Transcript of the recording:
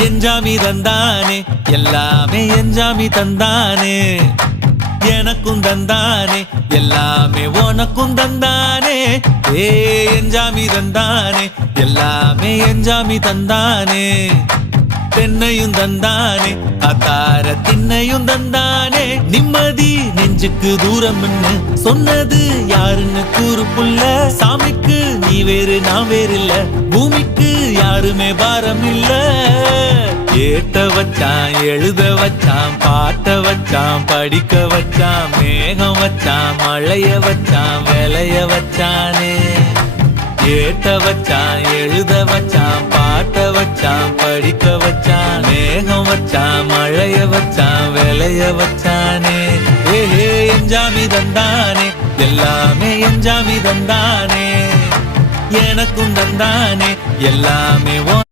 எஞ்சாமி தந்தானே எல்லாமே எஞ்சாமி தந்தானே எனக்கும் தந்தானே எல்லாமே உனக்கும் தந்தானே ஏ எஞ்சாமி தந்தானே எல்லாமே எஞ்சாமி தந்தானே தென்னையும் தந்தானே அத்தார திண்ணையும் தந்தானே நிம்மதி நெஞ்சுக்கு தூரம் சொன்னது யாருன்னு கூறு புள்ள சாமிக்கு நீ வேறு நான் வேறு இல்ல பூமிக்கு யாருமே பாரம் இல்ல ஏத்த வச்சான் எழுத வச்சான் பாட்ட வச்சான் படிக்க வச்சான் மேகம் வச்சான் மழைய வச்சான் விளைய வச்சானே ஏத்த வச்சான் எழுத வச்சான் பாட்ட வச்சான் படிக்க வச்சான் மேகம் வச்சான் மழைய வச்சான் விளைய வச்சானே ஏஹே எஞ்சாமி தந்தானே எல்லாமே எஞ்சாமி தந்தானே எனக்கும் தந்தானே எல்லாமே